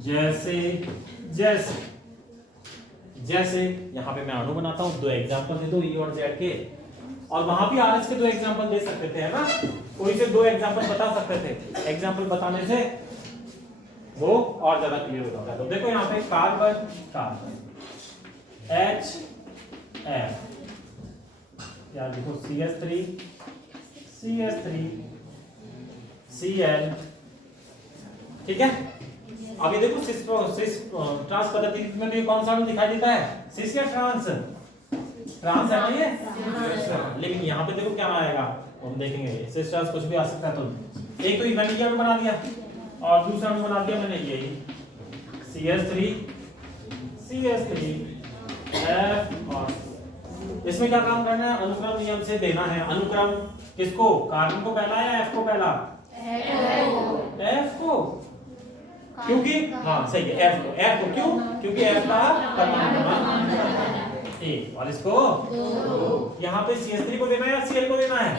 जैसे जैसे जैसे यहाँ पे मैं अणु बनाता हूँ, दो एग्जांपल दे दो ई और जेड के, और वहां भी आर एस के दो एग्जांपल दे सकते थे, है ना, कोई से दो एग्जांपल बता सकते थे, एग्जांपल बताने से वो और ज्यादा क्लियर हो जाता है। तो देखो यहाँ पे कार्बन कार्बन H F, यार देखो CH3 CH3 Cl, ठीक है। अभी देखो सिस ट्रांस पद्धति में ये कौन सा अणु दिखाई देता है, सिस या ट्रांस, ट्रांस है ना ये, लेकिन यहाँ पे देखो क्या आएगा, हम देखेंगे सिस ट्रांस कुछ भी आ सकता है। तो एक तो मैंने ये अणु बना दिया और दूसरा अणु बना दिया मैंने यही CH3 F, और इसमें क्या काम करना है, अनुक्रम नियम से देना है। अनुक्रम किसको, कार्बन को पहला या F को पहला, F को, क्योंकि हाँ सही है F को क्यों, क्योंकि F का परमाणु क्रमांक एक और इसको दो। यहाँ पे CH3 को देना है या Cl को देना है,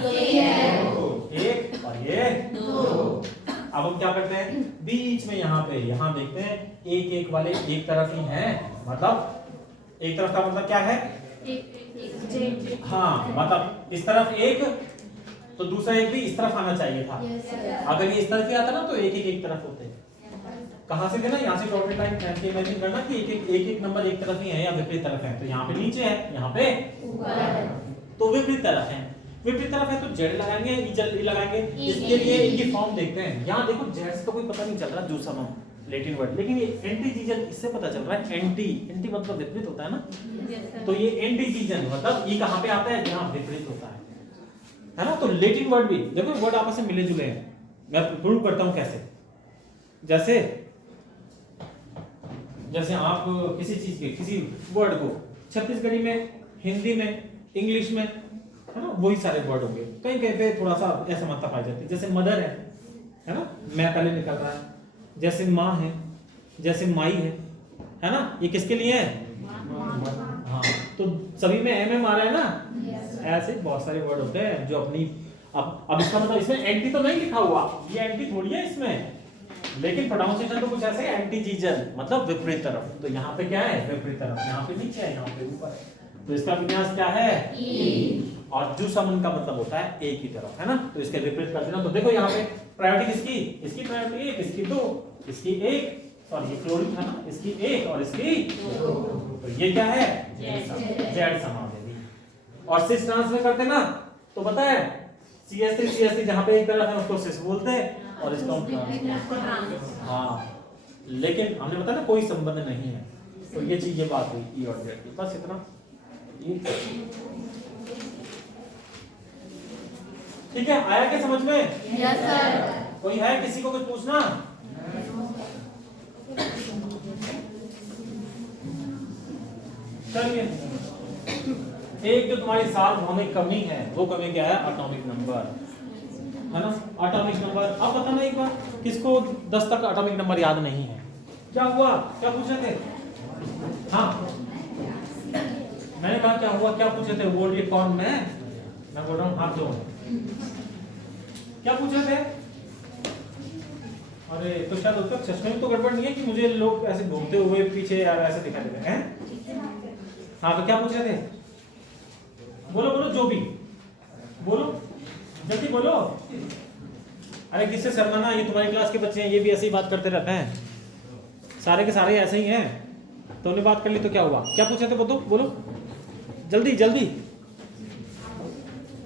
एक और ये दो। अब हम क्या करते हैं, बीच में यहाँ पे यहाँ देखते हैं एक एक वाले एक तरफ ही हैं, मतलब एक तरफ का मतलब क्या है, हाँ मतलब इस तरफ एक तो दूसरा एक भी इस तरफ आना चाहिए था। अगर ये इस तरफ ही आता ना तो एक एक तरफ होते। कहां से देना, यहाँ से डॉटेड लाइन खींच के इमेजिन करना कि एक नंबर एक तरफ ही है या विपरीत तरफ है। तो यहाँ पे नीचे है, यहाँ पे ऊपर, तो विपरीत तरफ है, विपरीत तरफ है तो जेड लगाएंगे, ई लगाएंगे। इसके लिए इनकी फॉर्म देखते हैं। यहाँ देखो जेड से तो कोई पता नहीं चल रहा, जो समम लैटिन वर्ड, लेकिन ये एंटीजीजन इससे पता चल रहा है। एंटी मतलब विपरीत होता है ना, तो ये एंटीजीजन मतलब ये कहाँ पे आता है, जहाँ विपरीत होता है ना। तो लैटिन वर्ड भी देखो वर्ड आपस में मिले जुले हैं। मैं प्रूव करता हूँ कैसे, जैसे आप किसी चीज के किसी वर्ड को छत्तीसगढ़ी में, हिंदी में, इंग्लिश में, है ना, वही सारे वर्ड होंगे। कहीं कहीं पे थोड़ा सा असमानता पाई जाती है। जैसे मदर है ना, मैं पहले निकल रहा है, जैसे माँ है, जैसे माई है ना, ये किसके लिए है, हाँ, तो सभी में एम आ रहा है ना। ऐसे बहुत सारे वर्ड होते हैं जो अपनी अब इसका मतलब इसमें एंटी तो नहीं लिखा हुआ, ये एंटी थोड़ी है इसमें, लेकिन प्रोनाउंसिएशन तो कुछ ऐसे एंटीजीजन मतलब विपरीत तरफ। तो यहाँ पे क्या है, विपरीत तरफ, यहाँ पे नीचे है, यहाँ पे ऊपर है। तो इसका विन्यास क्या है, और जो समन का मतलब होता है एक ही तरफ, है ना। तो इसके विपरीत कर देना। तो देखो यहाँ पे प्रायोरिटी किसकी, इसकी प्रायोरिटी एक, इसकी दो, इसकी एक, सॉरी ये क्लोरीन है ना, इसकी एक और इसकी दो। तो ये क्या है, जेड समावेदी। और सिस ट्रांस में करते ना तो पता है CH3 जहाँ पे एक तरफ है उसको सिस बोलते हैं और इसको हाँ, लेकिन हमने बताया ना कोई संबंध नहीं है। तो ये चीज, ये बात हुई ई और जेड की, बस इतना। ठीक है, आया क्या समझ में? Yes sir. कोई है किसी को कुछ पूछना? चलिए, एक जो तुम्हारी सार्वभौमिक कमी है वो कमी क्या है, एटॉमिक नंबर, है ना। एटॉमिक नंबर अब बताना एक बार, किसको 10 तक एटॉमिक नंबर याद नहीं है? क्या हुआ, क्या पूछे थे? हाँ मैंने कहा क्या हुआ, क्या पूछे थे? बोलिए कौन? मैं बोल रहा हूँ हाथ दो। क्या पूछे थे? अरे तो शायद उसका चश्मे में तो गड़बड़ नहीं है कि मुझे लोग ऐसे घूमते हुए पीछे यार ऐसे दिखाई देते हैं। हाँ तो क्या पूछ रहे थे? बोलो बोलो, जो भी बोलो, जल्दी बोलो। अरे किससे शर्माना, ये तुम्हारी क्लास के बच्चे हैं, ये भी ऐसे ही बात करते रहते हैं, सारे के सारे ऐसे ही हैं। तो उन्हें बात कर ली तो क्या हुआ? क्या पूछे थे? बोलो बोलो जल्दी जल्दी।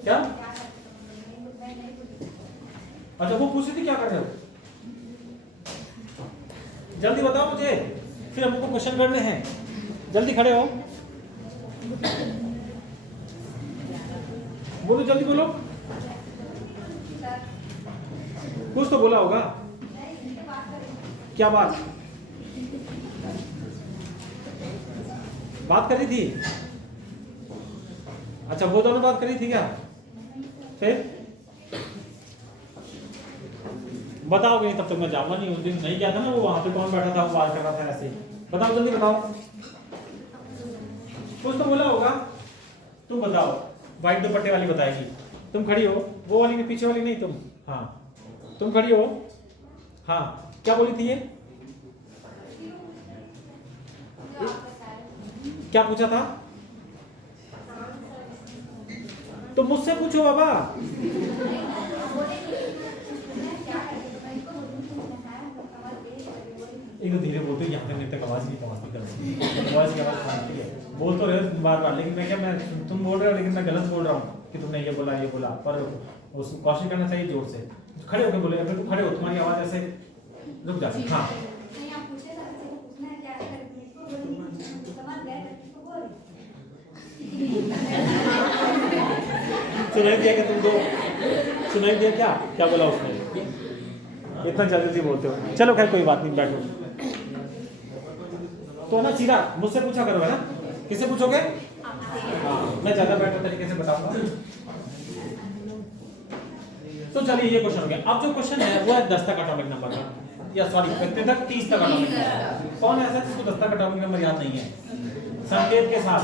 क्या? अच्छा वो पूछ रही थी क्या कर रहे हो, जल्दी बताओ मुझे, फिर हमको क्वेश्चन करने हैं। जल्दी खड़े हो, बोलो जल्दी बोलो। कुछ तो बोला होगा। क्या बात बात कर रही थी? अच्छा वो दोनों बात कर रही थी क्या? फिर बताओगे नहीं तब तक मैं जाऊंगा नहीं। उस दिन नहीं गया था ना, वो वहां पे कौन बैठा था, वो बात कर रहा था ऐसे। बताओ जल्दी बताओ, कुछ तो बोला होगा। तुम बताओ, व्हाइट दुपट्टे वाली बताएगी। तुम खड़ी हो, वो वाली में, पीछे वाली नहीं, तुम। हाँ तुम खड़ी हो। हाँ क्या बोली थी ये? क्या पूछा था? तो मुझसे पूछो बाबा। एक तो धीरे बोलते यहाँ तक तक आवाज नहीं पहुँचती, कर आवाज की आवाज पहुँचती है। बोल तो रहे बार बार, लेकिन मैं क्या, मैं तुम बोल रहे हो लेकिन मैं गलत बोल रहा हूँ कि तुमने ये बोला, पर उस कोशिश करना चाहिए जोर से। खड़े होकर बोले, अगर तुम खड़े हो तुम्हारी आवाज ऐसे रुक जाती। हाँ सुनाई दिया कि तुमको? सुनाई दिया क्या क्या बोला उसने? इतना जल्दी बोलते हो। चलो खैर कोई बात नहीं, बैठो। तो ना सीधा मुझसे पूछा करो, है ना? किससे पूछोगे? हाँ, मैं ज्यादा बेटर तरीके से बताऊंगा। तो चलिए ये क्वेश्चन हो गया। अब जो क्वेश्चन है वो है 10 तक एटॉमिक नंबर का, या सॉरी 30 तक एटॉमिक नंबर। कौन ऐसा जिसको 10 तक एटॉमिक नंबर याद नहीं है? संकेत के साथ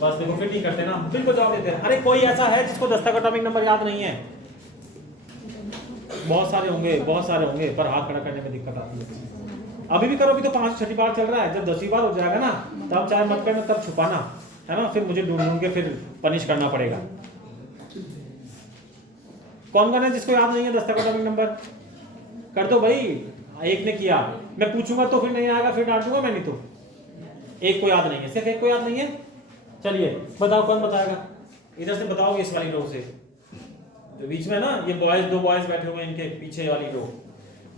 बस देखो, फिट नहीं करते ना, बिल्कुल जवाब देते हैं। अरे कोई ऐसा है जिसको 10 तक एटॉमिक नंबर याद नहीं है? बहुत सारे होंगे, पर हाथ खड़ा करने में दिक्कत आती है। अभी भी करो, अभी तो 5-6 बार चल रहा है। जब 10वीं बार हो जाएगा ना, तब चाहे मत करना, तब छुपाना, है ना? फिर मुझे ढूंढ के फिर पनिश करना पड़ेगा। कौन कौन है जिसको याद नहीं है 10 तक एटॉमिक नंबर? कर दो भाई। एक ने किया, मैं पूछूंगा तो फिर नहीं आएगा, फिर डांट दूंगा मैं। नहीं तो एक को याद नहीं है, सिर्फ एक को याद नहीं है। चलिए बताओ कौन बताएगा? इधर से बताओगे, इस वाली रो से, जो बीच में ना ये बॉयज, 2 बॉयज बैठे हुए हैं, इनके पीछे वाली रो।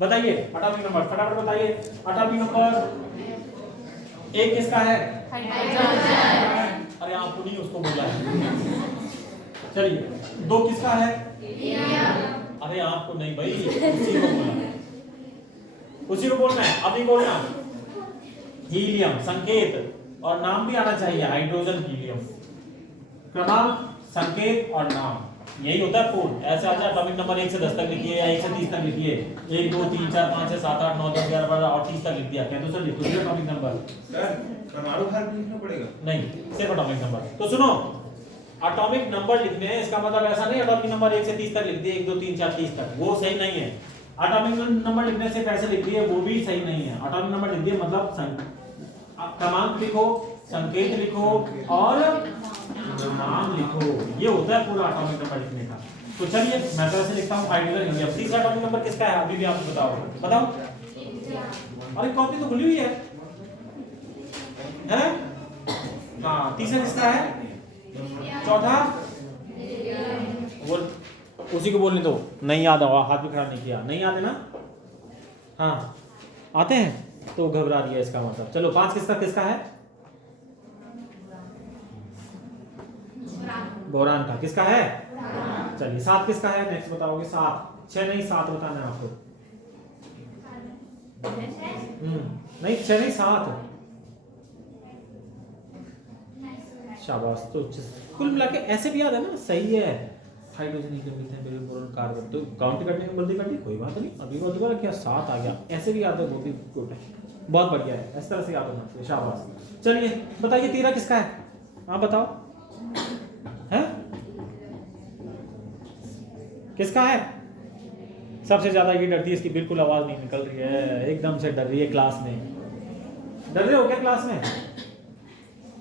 बताइए एटॉमिक नंबर, फटाफट बताइए। एटॉमिक नंबर 1 किसका है? अरे आपको नहीं, उसको बोला है। चलिए 2 किसका है? अरे आपको नहीं भाई, उसी को बोला है, उसी को बोलना है, अभी बोलना। हीलियम, संकेत और नाम भी आना चाहिए। हाइड्रोजन, हीलियम, क्रमांक, संकेत और नाम, यही होता है कोड। ऐसे आ जाए एटॉमिक नंबर 1 से 10 तक लिखिए, या 1 से 30 तक लिखिए। 1 2 3 4 5 6 7 8 9 10 11 12 और 30 तक लिख दिया। क्या तो सर लिखो एटॉमिक नंबर। सर परमाणु भार लिखना पड़ेगा? नहीं, सिर्फ एटॉमिक नंबर। तो सुनो, एटॉमिक नंबर लिखने हैं, इसका मतलब ऐसा नहीं एटॉमिक नंबर 1 से 30 तक लिख दिए, 1 2 3 4 30 तक, वो सही नहीं है। एटॉमिक नंबर लिखने से पैसे लिख दिए, वो भी सही नहीं है। एटॉमिक नंबर लिख दिए मतलब क्रमांक लिखो, संकेत लिखो और नाम लिखो, ये होता है पूरा एटॉमिक नंबर लिखने का। तो चलिए मैं तो ऐसे लिखता हूँ हाइड्रोजन हीलियम। तीसरा एटॉमिक नंबर किसका है? अभी भी आप बताओ। अरे कॉपी तो खुली हुई है, हैं? हाँ, तीसरा किसका है? चौथा वो उसी को बोलने दो। नहीं याद होगा, हाथ भी खराब नहीं किया, नहीं याद है ना? हाँ आते हैं तो घबरा रही है, इसका मतलब। चलो 5 किसका है? बोरान का। किसका है? चलिए 7 किसका है? नेक्स्ट बताओगे। 7, 6 नहीं 7 बताना है आपको। नहीं 6 नहीं 7। शाबाश। तो कुल मिला के ऐसे भी याद है ना, सही है। Hydrogen, helium, methane, barium, boron, carbon. तो काउंट करने में गलती कर दी, कोई बात नहीं। अभी बहुत बार क्या 7 आ गया, ऐसे भी याद है, वो भी गुड है, बहुत बढ़िया है। इस तरह से याद होना चाहिए, शाबाश। चलिए बताइए 13 किसका है? आप बताओ, है किसका है? सबसे ज्यादा ये डरती है, इसकी बिल्कुल आवाज नहीं निकल रही है, एकदम से डर रही है क्लास में। डर रहे हो क्या क्लास में?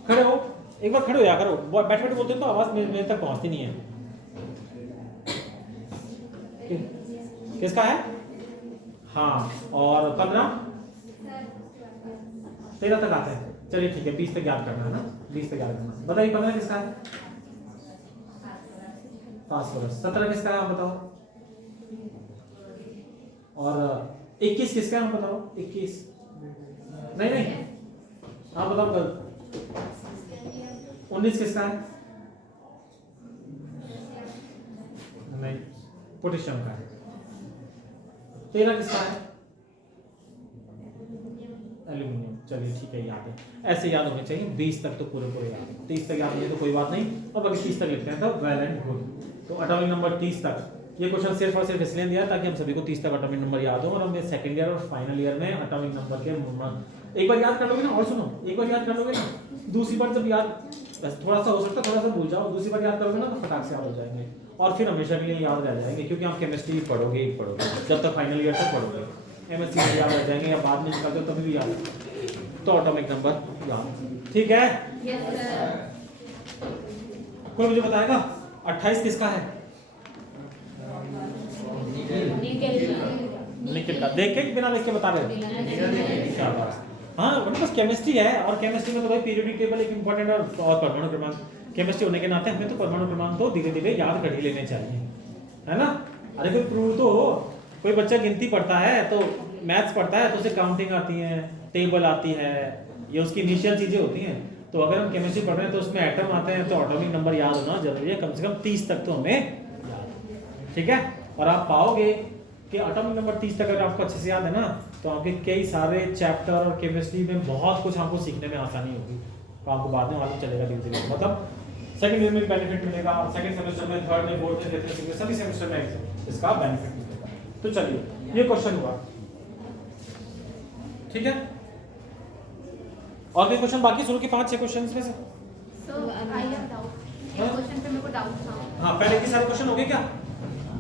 खड़े हो, एक बार खड़े हो या करो। बैठ बैठ बोलते हो तो आवाज मेरे तक पहुंचती नहीं है। किसका है? हाँ, और 15 13 तक आते हैं। चलिए ठीक है, 20 तक याद करना है ना, 20 तक याद करना। बताइए 15 किसका है? फास्फोरस। 17 किसका है आप बताओ? और 21 किसका है आप बताओ? 21 नहीं आप बताओ। 19 किसका है? नहीं, पोटेशियम का है। 13 किसका है? एल्यूमिनियम। चलिए ठीक है, याद है, ऐसे याद होने चाहिए। 20 तक तो पूरे याद है, 30 तक याद नहीं है तो कोई बात नहीं, और बाकी 30 तक लिखते हैं तो वेल एंड गुड। तो एटॉमिक नंबर 30 तक, ये क्वेश्चन सिर्फ और सिर्फ इसलिए दिया ताकि हम सभी को 30 तक एटॉमिक नंबर याद हो, और हमें सेकंड ईयर और फाइनल ईयर में एटॉमिक नंबर के एक बार याद कर लोगे ना, और सुनो, एक बार याद कर लोगे ना, दूसरी बार जब याद थोड़ा सा हो सकता है, थोड़ा सा भूल जाओ, दूसरी बार याद करोगे ना तो फटाक से याद हो जाएंगे, और फिर हमेशा के लिए याद रह जाएंगे, क्योंकि आप केमिस्ट्री पढ़ोगे ही पढ़ोगे जब तक फाइनल ईयर तक पढ़ोगे। एमएससी में याद रह जाएंगे, या बाद में निकालते हो तभी भी याद। तो एटॉमिक नंबर याद। ठीक है, कोई मुझे बताएगा 28 किसका है? निकिल का। देख के बिना देख के बता रहे हो? क्या बात। हाँ मतलब बस केमिस्ट्री है, और केमिस्ट्री में तो भाई पीरियोडिक टेबल एक इंपॉर्टेंट और परमाणु क्रमांक, केमिस्ट्री होने के नाते हमें तो परमाणु क्रमांक तो धीरे धीरे याद कर ही लेने चाहिए, है ना। अरे कोई प्रूव तो हो, कोई बच्चा गिनती पढ़ता है तो मैथ्स पढ़ता है तो उसे काउंटिंग आती है, टेबल आती है, ये उसकी इनिशियल चीजें होती हैं। तो अगर हम केमिस्ट्री पढ़ रहे हैं तो उसमें एटम आते हैं, तो एटॉमिक नंबर याद होना जरूरी है, कम से कम 30 तक तो हमें याद। ठीक है, और आप पाओगे कि एटॉमिक नंबर 30 तक अगर आपको अच्छे से याद है ना, तो आपके कई सारे चैप्टर और केमिस्ट्री में बहुत कुछ आपको सीखने में आसानी होगी, तो आपको बाद में मालूम चलेगा धीरे धीरे। मतलब सेकंड ईयर में बेनिफिट मिलेगा, सेकंड सेमेस्टर में, थर्ड में, फोर्थ में, फिफ्थ में, सभी सेमेस्टर में इसका बेनिफिट मिलेगा। तो चलिए ये क्वेश्चन हुआ, ठीक है। और कोई क्वेश्चन बाकी शुरू के 5-6 क्वेश्चंस में से? So I have doubt. एक क्वेश्चन पे मेरे को डाउट था। हाँ, पहले के सारे क्वेश्चन हो गए क्या?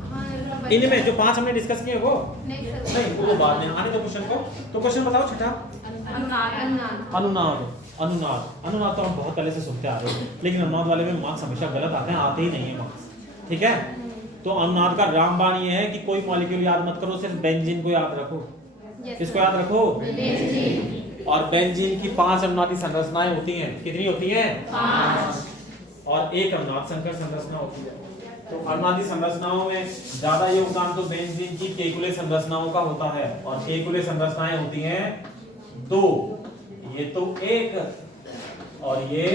हाँ, इनमें जो 5 हमने डिस्कस किए वो नहीं सर। नहीं, वो बाद में आने दो क्वेश्चन को। तो क्वेश्चन बताओ छठा। अनुनाद। अनुनाद तो हम बहुत पहले से सुनते आ रहे हैं, लेकिन अनुनाद वाले में मार्क्स हमेशा गलत आते हैं, आते ही नहीं है मार्क्स। ठीक है, तो अनुनाद का रामबाण ये है कि कोई मॉलिक्यूल याद मत करो, सिर्फ बेंजीन को याद रखो। किसको याद रखो? बेंजीन। और बेंजीन की 5 अनुनादी संरचनाएं होती हैं। कितनी होती हैं? 5। और एक अनुनाद संकर संरचना होती है। तो अनुनादी संरचनाओं में ज्यादा योगदान तो बेंजीन की केकुले संरचनाओं का होता है, और केकुले संरचनाएं होती हैं 2। ये तो 1 और ये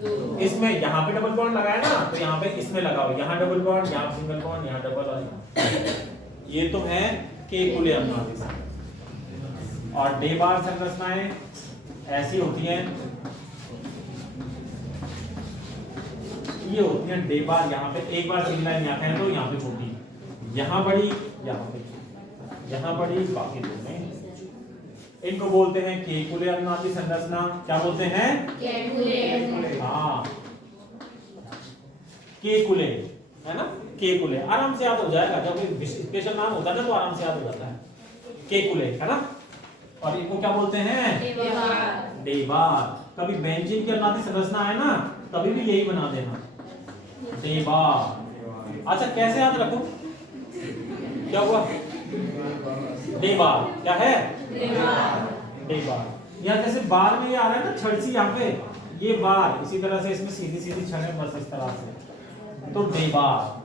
2। इसमें यहाँ पे डबल बॉन्ड लगाया ना, तो यहाँ पे इसमें लगाओ, यहाँ डबल बॉन्ड, यहाँ सिंगल बॉन्ड, यहाँ डबल, और ये तो है केकुले अनुनादी संरचना। और डेबार संरचनाएं ऐसी होती हैं, ये होती हैं डेबार। यहाँ पे एक बार सिंगल लाइन यहाँ है तो यहाँ पे छोटी, यहाँ बड़ी, यहाँ बड़ी, बाकी दो में। इनको बोलते हैं केकुले अनुनादी संरचना। क्या बोलते हैं? केकुले। हाँ, केकुले, है ना, केकुले। आराम से याद हो जाएगा, जब कोई स्पेशल नाम होता है ना तो आराम से याद हो जाता है। केकुले, है ना। और इनको क्या बोलते हैं? डेबार। कभी बेंजीन की अनुनादी संरचना है ना, तभी भी यही बना देना, डेबार। अच्छा, कैसे याद रखो? क्या हुआ? डेबार। क्या है? डेबार। यहाँ जैसे बार में ये आ रहा है ना, छड़ सी यहाँ पे, ये बार, इसी तरह से इसमें सीधी सीधी छड़ है, बस इस तरह से, तो डेबार।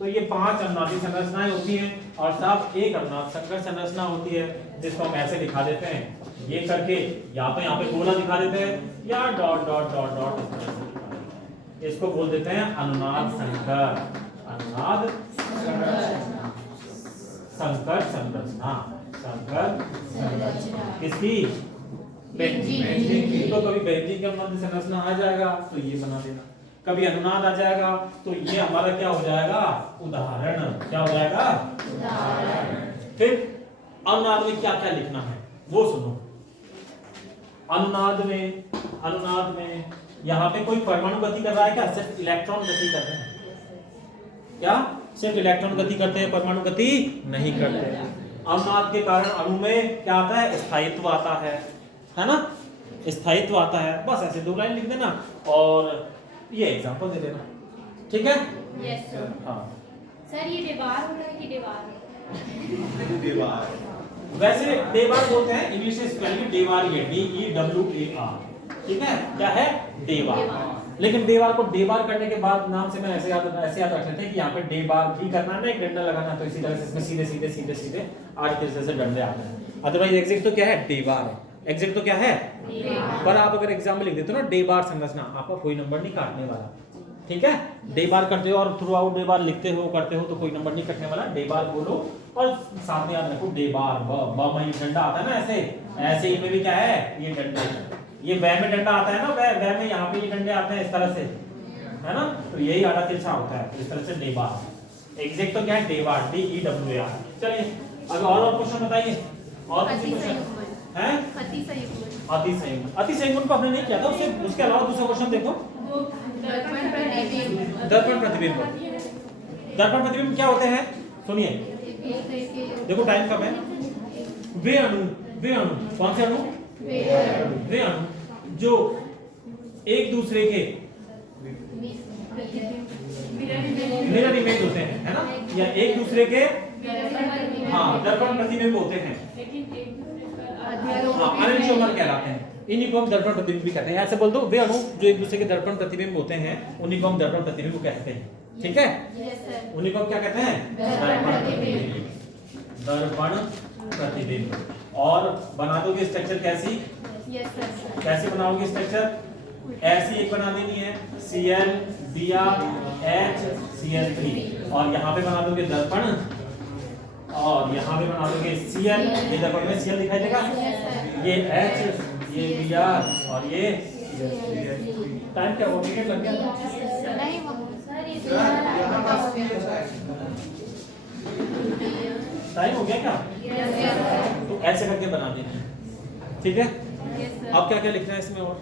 तो ये 5 अनुनादी संरचनाएं होती हैं, और साथ एक अनुनाद संकर संरचना होती है, जिसको हम ऐसे दिखा देते हैं, ये करके, या तो यहाँ पे गोला दिखा देते हैं, या डॉट डॉट डॉट डॉट, इसको बोल देते हैं अनुनाद संकर। अनुनाद संकर संरचना। संकर किसकी? बेंजीन की। तो कभी बेंजीन की अनुनादी संरचना आ जाएगा तो ये बना देना, कभी अनुनाद आ जाएगा तो ये हमारा क्या हो जाएगा? उदाहरण। क्या हो जाएगा? उदाहरण। फिर अनुनाद में क्या क्या लिखना है वो सुनो। अनुनाद में यहाँ पे कोई परमाणु गति कर रहा है क्या? सिर्फ इलेक्ट्रॉन गति कर रहे हैं क्या? सिर्फ इलेक्ट्रॉन गति करते हैं, परमाणु गति नहीं करते। अनुनाद के कारण अणु में क्या आता है? स्थायित्व आता है ना, स्थायित्व आता है। बस ऐसे 2 लाइन लिख देना और ये एग्जांपल दे देना, ठीक है? Yes sir. हाँ सर, ये डेबार होता है कि डेबार? दीवार। वैसे डेबार बोलते हैं, इंग्लिश में स्पेलिंग डेबार, ये DEWAR, ठीक है? क्या है? डेबार। लेकिन डेबार को डेबार करने के बाद नाम से मैं ऐसे याद रख लेते हैं कि यहाँ पे डेबार भी करना है ना, एक डंडा लगाना, तो इसी तरह से इसमें सीधे सीधे सीधे सीधे 8 तरह से डंडे आते हैं। अदरवाइज एग्जैक्ट तो क्या है? डेबार है। एग्जैक्ट तो क्या है? पर आप अगर एग्जाम में लिख देते हो ना डेबार संरचना, आपका कोई नंबर नहीं काटने वाला, ठीक है? डेबार करते हो और थ्रू आउट डेबार लिखते हो करते हो तो कोई नंबर नहीं कटने वाला। डेबार बोलो और साथ में याद रखो डेबार, ब में डंडा आता है ना, ऐसे इनमें भी क्या है? ये डंडे, ये वै में डंडा आता है ना, वै में यहाँ पे ये डंडे आते हैं इस तरह से, है ना, तो यही आड़ा तिरछा होता है, इस तरह से डेबार। एग्जैक्ट तो क्या है? डेबार, DEWAR। चलिए अब और क्वेश्चन बताइए। और किसी क्वेश्चन है? अति संयुग्मन को हमने नहीं किया था, उसके अलावा दूसरा क्वेश्चन देखो। दर्पण प्रतिबिंब क्या होते हैं? सुनिए, देखो टाइम कम है। वे अणु कौन से अणु? वे अणु जो एक दूसरे के मिरर इमेज होते हैं, है ना, या एक दूसरे के दर्पण प्रतिबिंब होते हैं, अनिश्चोमर कहलाते हैं। इन्हीं को हम दर्पण प्रतिबिंब भी कहते हैं। ऐसे बोल दो, वे अणु जो एक दूसरे के दर्पण प्रतिबिंब होते हैं उन्हीं को हम दर्पण प्रतिबिंब कहते हैं। ठीक है, उन्हीं को हम क्या कहते हैं? दर्पण प्रतिबिंब। और बना दोगे स्ट्रक्चर कैसी? कैसे बनाओगे स्ट्रक्चर? ऐसी एक बना देनी है, Cl Br HCl3, और यहाँ पे बना दोगे दर्पण, और यहाँ पे बना दोगे Cl, ये दर्पण में Cl दिखाई देगा, ये H, ये Br और ये टाइम क्या हो गया? लग गया टाइम हो गया क्या? तो ऐसे करके बना देना, ठीक है। अब क्या क्या लिखना है इसमें? और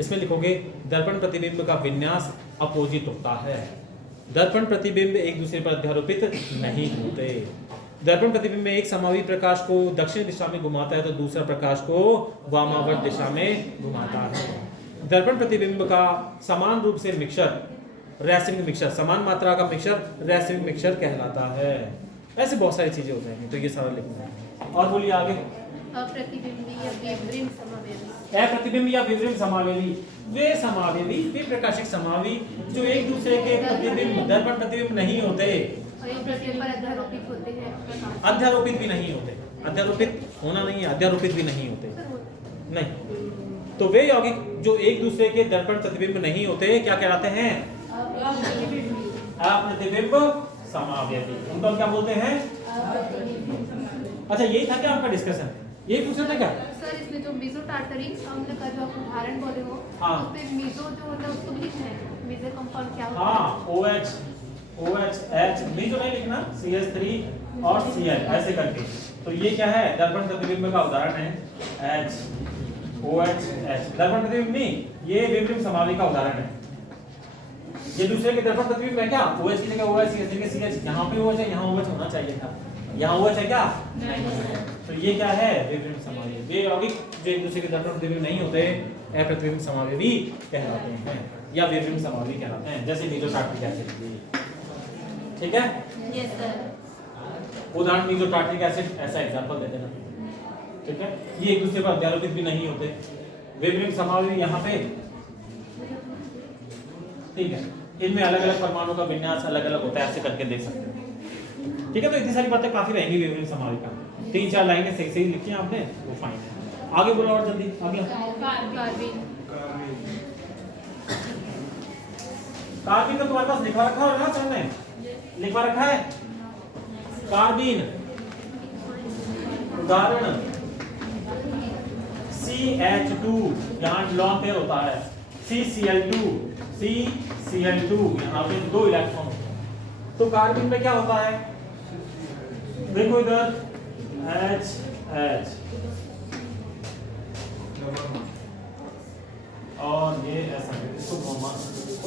इसमें लिखोगे दर्पण प्रतिबिंब का विन्यास अपोजिट होता है। दर्पण प्रतिबिंब एक दूसरे पर अध्यारोपित नहीं होते। दर्पण प्रतिबिंब में एक समावी प्रकाश को दक्षिण दिशा में घुमाता है तो दूसरा प्रकाश को वामावर्त दिशा में घुमाता है। दर्पण प्रतिबिंब का समान रूप से मिक्सचर रेसिंग मिक्सचर, समान मात्रा का मिक्सचर रेसिंग मिक्सचर कहलाता है। ऐसे बहुत सारी चीजें हो जाएंगी, तो ये सारा लिखना है। और बोलिए आगे। अप्रतिबिंबी या विवृम समावेवी। अप्रतिबिंब या विवृम समावेवी, वे समावेवी, वे प्रकाशिक समावी जो एक दूसरे के प्रतिबिंब दर्पण प्रतिबिंब नहीं होते और एक दूसरे पर अध्यारोपित होते हैं। अध्यारोपित भी नहीं होते। अध्यारोपित होना नहीं है, अध्यारोपित भी नहीं होते नहीं। तो वे यौगिक जो एक दूसरे के दर्पण प्रतिबिंब नहीं होते क्या कहलाते हैं? अप्रतिबिंब समावेवी। उनको क्या बोलते हैं? अच्छा, यही था क्या आपका डिस्कशन? यही पूछना था क्या? सर इसमें जो मेसोटार्टरिक अम्ल का जो आप उदाहरण बोले हो, हाँ। उस पे मेसो जो होता है उसको भी लिखना है। मेसो कंपाउंड क्या होता है? हाँ, OH H मेसो नहीं लिखना, CH3 और Cl ऐसे करके। तो ये क्या है? दर्पण प्रतिबिंब का उदाहरण है H OH H। दर्पण प्रतिबिंब नहीं, ये विवृम समावेवी का उदाहरण है। ये दूसरे के दर्पण प्रतिबिंब है क्या? OH की जगह OH, CH की जगह CH। यहाँ पे OH है, यहाँ OH होना चाहिए था, यहाँ OH है क्या? तो ये क्या है? विवृम समावेवी। वे यौगिक जो एक दूसरे के दर्पण प्रतिबिंब नहीं होते अप्रतिबिंब समावेवी कहलाते हैं या विवृम समावेवी कहलाते हैं, जैसे मेसोटार्ट्रिक एसिड। ठीक है, यस सर। उदाहरण मेसोटार्ट्रिक एसिड, ऐसा एग्जांपल दे देना। ठीक है, ये एक दूसरे पर अध्यारोपित भी नहीं होते। विवृम समावेवी यहाँ पे, ठीक है, इनमें अलग अलग परमाणु का विन्यास अलग अलग होता है, ऐसे करके देख सकते हैं। ठीक है, तो इतनी सारी बातें काफी रहेंगी विवृम समावेवी का। 3-4 लाइनें सही सही लिखी हैं आपने, वो फाइन है। आगे बोलो और जल्दी अगला। कार्बन। कार्बन तो तुम्हारे पास लिखवा रखा है ना सर ने? लिखवा रखा है कार्बन। उदाहरण CH2, यहाँ लॉन्ग पेयर होता है, CCl2 यहाँ पे 2 इलेक्ट्रॉन। तो कार्बन में क्या होता है? देखो इधर H और ये ऐसा है, इसको घुमा,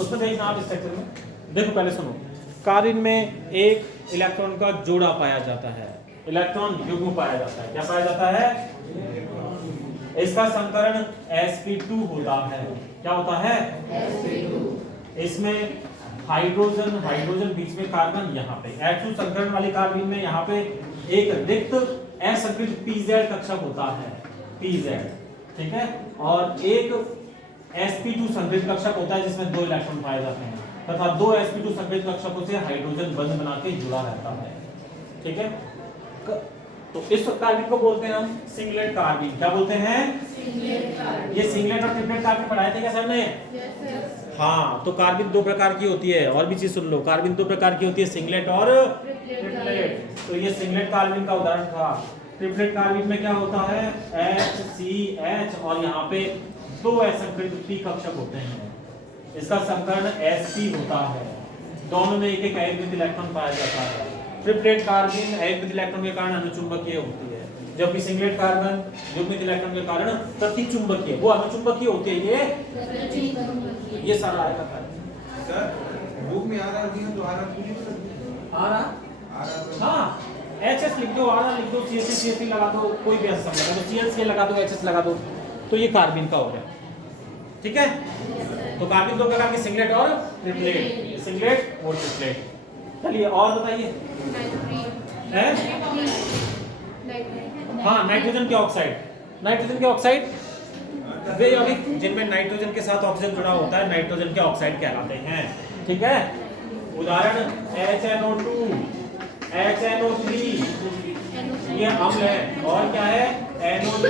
उसमें देखना आप स्ट्रक्चर में। देखो पहले सुनो, कार्बन में एक इलेक्ट्रॉन का जोड़ा पाया जाता है, इलेक्ट्रॉन युग्म पाया जाता है। क्या पाया जाता है? इसका संकरण sp2 होता है। क्या होता है? sp2। इसमें हाइड्रोजन बीच में कार्बन, यहाँ पे H2 संकरण वाली कार्बन में यहाँ पे एक रिक्त असंकृत pz कक्षक होता है, pz। ठीक है, और एक sp2 संकृत कक्षक होता है जिसमें 2 इलेक्ट्रॉन पाए जाते हैं तथा 2 sp2 संकृत कक्षकों से हाइड्रोजन बंध बना के जुड़ा रहता है। ठीक है, तो इस कार्बन को बोलते हैं हम सिंगलेट कार्बन। क्या बोलते हैं? ये सिंगलेट और ट्रिपलेट कार्बन पढ़ाए थे क्या सर ने? हाँ, तो कार्बन 2 प्रकार की होती है, और भी चीज सुन लो, कार्बन 2 प्रकार की होती है, सिंगलेट और ट्रिपलेट। तो ये सिंगलेट कार्बन का उदाहरण था। ट्रिपलेट कार्बन में क्या होता है? HCH और यहाँ पे 2 असंकृत p कक्षक होते हैं। इसका संकरण sp होता है, दोनों में एक एकवित इलेक्ट्रॉन पाया जाता है। ट्रिपलेट कार्बन एकवित इलेक्ट्रॉन के कारण अनुचुंबकीय होती है, जबकि सिंगलेट कार्बन युग्मित इलेक्ट्रॉन के कारण प्रतिचुंबकीय, वो अनुचुंबकीय होती है। ये सारा आएगा सर बुक में आ रहा है तो आ रहा है। आ रहा। हाँ, एचएस लिख दो, आर लिख दो, सीएससी लगा दो, कोई भी ऐसा लगा दो, सीएलसी लगा दो, एचएस लगा दो, तो ये कार्बिन का हो गया। ठीक है, तो कार्बिन दो प्रकार की, सिंगलेट और ट्रिपलेट, सिंगलेट और ट्रिपलेट। चलिए और बताइए हैं? हाँ, नाइट्रोजन के ऑक्साइड, नाइट्रोजन के ऑक्साइड वे यौगिक जिनमें नाइट्रोजन के साथ ऑक्सीजन जुड़ा होता है नाइट्रोजन के ऑक्साइड कहलाते हैं। ठीक है, उदाहरण HNO2, HNO3, ये अम्ल है, और क्या है NO2।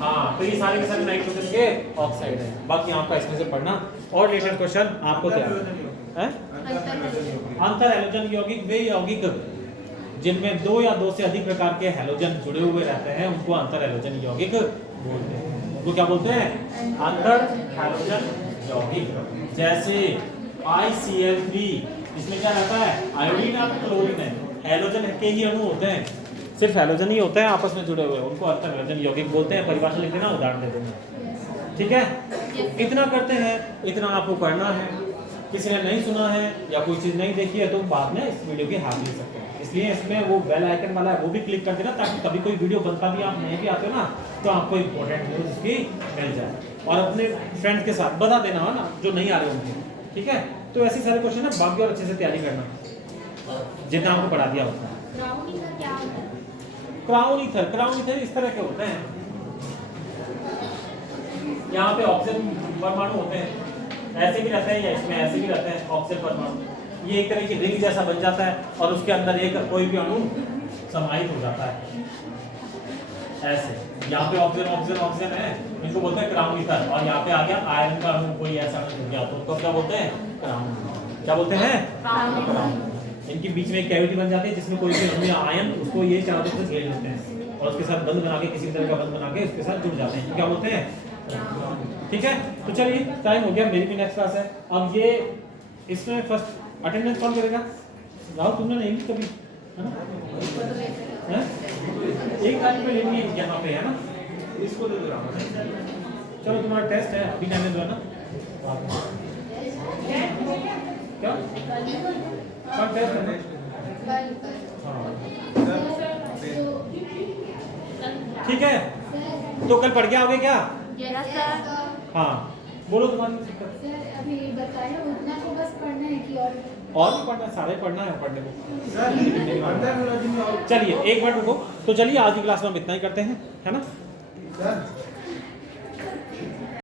हाँ, तो ये सारे के सारे नाइट्रोजन के ऑक्साइड है। बाकी आपका इसमें से पढ़ना। और रिलेटेड क्वेश्चन आपको क्या है? अंतर हैलोजन यौगिक वे यौगिक जिनमें 2 या 2 से अधिक प्रकार के हैलोजन जुड़े हुए रहते हैं उनको अंतर हैलोजन यौगिक बोलते हैं। उनको क्या बोलते हैं? अंतर हैलोजन यौगिक। जैसे ICl3, इसमें क्या रहता है? आयोडीन और क्लोरीन है, हैलोजन के ही अणु होते हैं, सिर्फ हैलोजन ही होते हैं आपस में जुड़े हुए, उनको अंतर हैलोजन यौगिक बोलते हैं। परिभाषा लिख देना, उदाहरण दे देना। ठीक है, इतना करते हैं, इतना आपको करना है। किसी ने नहीं सुना है या कोई चीज़ नहीं देखी है तो बाद में इस वीडियो की हाथ ले सकते हैं। इसलिए इसमें वो बेल आइकन वाला है वो भी क्लिक कर देना, ताकि कभी कोई वीडियो बनता भी आप नहीं भी आते हो ना तो आपको इंपॉर्टेंट न्यूज़ उसकी मिल जाए। और अपने फ्रेंड्स के साथ बता देना हो ना जो नहीं आ रहे होंगे। ठीक है, तो ऐसे सारे क्वेश्चन है, बाकी और अच्छे से तैयारी करना जितना आपको पढ़ा दिया होता है। क्राउन ईथर, क्राउन ईथर इस तरह के होते हैं, यहाँ पे ऑक्सीजन परमाणु होते हैं, ऐसे भी रहते हैं या इसमें ऐसे भी रहते हैं ऑक्सीजन परमाणु। ये एक तरह की रिंग जैसा बन जाता है और उसके अंदर एक कोई भी अणु समाहित हो जाता है ऐसे। यहाँ पे ऑक्सीजन ऑक्सीजन ऑक्सीजन है, इनको बोलते हैं क्राउन ईथर। और यहाँ पे आ गया आयरन का अणु, कोई ऐसा अणु हो गया तो उसको क्या बोलते हैं? क्राउन। क्या बोलते हैं? क्राउन। इनके बीच में एक कैविटी बन जाती है जिसमें कोई भी अणु या आयन उसको ये चारों तरफ से घेर लेते हैं और उसके साथ बंध बना के, किसी तरह का बंध बना के उसके साथ जुड़ जाते हैं। क्या बोलते हैं? ठीक है, तो चलिए टाइम हो गया, मेरी भी नेक्स्ट क्लास है। अब ये इसमें फर्स्ट अटेंडेंस कौन करेगा? राहुल, तुमने नहीं ली कभी, है ना? हैं? एक टाइम पे लेनी है यहाँ पे, है ना? इसको दे दो राहुल। चलो तुम्हारा टेस्ट है अभी, टाइम दो है ना? क्या कल टेस्ट है ना? हाँ ठीक है, तो कल पढ़ के आओगे क्या? हाँ बोलो तुम्हारी दिक्कत। अभी बताया उतना को बस पढ़ना है कि और भी पढ़ना, सारे पढ़ना है पढ़ने को। सर अंतर हैलोजन में और चलिए एक मिनट रुको, तो चलिए आज की क्लास में हम इतना ही करते हैं, है ना? सर